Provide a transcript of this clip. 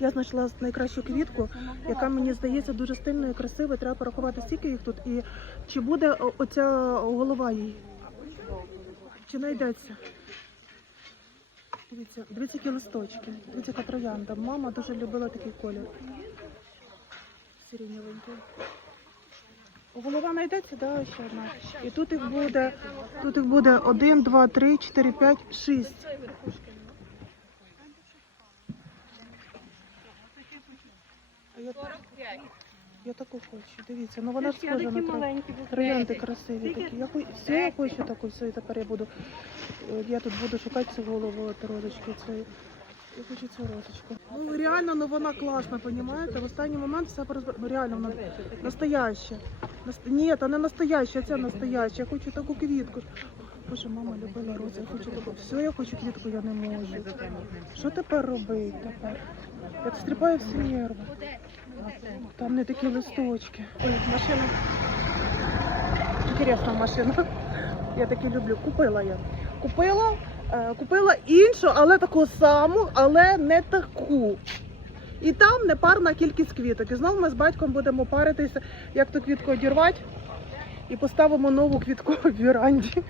Я знайшла найкращу квітку, яка мені здається дуже стильна і красива. Треба порахувати скільки їх тут. І чи буде оця голова їй? Чи знайдеться? Дивіться, дивіться, які листочки. Дивіться, яка троянда. Мама дуже любила такий колір. Сиріньовенький. Голова знайдеться, да, ще одна. І тут їх буде, тут їх буде 1, 2, 3, 4, 5, 6. Я, так, я таку хочу, дивіться, ну вона ж схожа на троянди красиві такі. Я все, я хочу таку все, і тепер я буду. Е, я тут буду шукати цю голову розочки цієї. Я хочу цю розочку. Ну реально, ну вона класна, понімаєте? В останній момент все порозб... Ну, реально вона настояща. Нас... Ні, вона настояща, ця настояща. Я хочу таку квітку. Боже, мама любила рози, я хочу таку. Все, я хочу квітку, я не можу. Що тепер робити? тепер? Я стріпаю всі нерви. Там не такі листочки. Ой, машина. Інтересна машина. Я такі люблю. Купила я. Купила, е, купила іншу, але таку саму, але не таку. І там непарна кількість квіток. І знову ми з батьком будемо паритися, як ту квітку одірвати. І поставимо нову квітку в віранді.